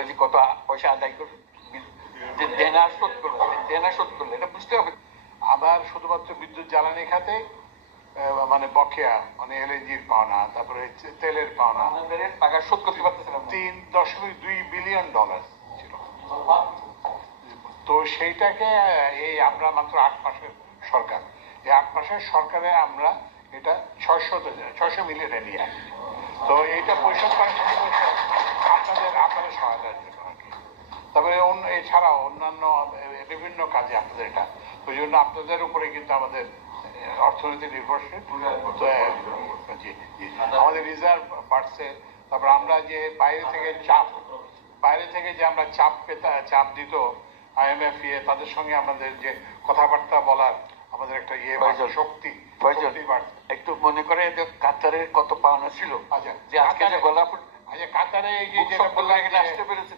বলে যে কত পয়সা আদায় করবে, যে দেনা শোধ করবে, দেনা শোধ করলে এটা বুঝতে হবে। আবার শুধুমাত্র বিদ্যুৎ জ্বালানি খাতে মানে বকেয়া, মানে এলএনজির পাওনা, তারপরে তেলের পাওনা টাকা শোধ করতে পারতেছিলাম না। $3.2 বিলিয়ন ছিল। তো সেইটাকে এই আমরা মাত্র 8 মাসের সরকার, এই 8 মাসের সরকারে আমরা এটা 600 মিলিয়নে নিয়ে আসি। তো এইটা পরিশোধ করার জন্য আপনাদের সহায়তার জন্য আর কি। তারপরে এছাড়াও অন্যান্য বিভিন্ন কাজে আপনাদের এটা, ওই জন্য আপনাদের উপরে কিন্তু আমাদের অর্থনীতি নির্ভরশীল। আমাদের রিজার্ভ বাড়ছে। তারপর আমরা যে বাইরে থেকে যে আমরা চাপ দিত IMF তাদের সঙ্গে আমাদের যে কথাবার্তা বলার আমাদের একটা শক্তি বাড়ছে। একটু মনে করে যে কাতারের কত পাওনা ছিল, আচ্ছা যে আজকে যে গোলাপ কাতারে এই যে আসতে পেরেছে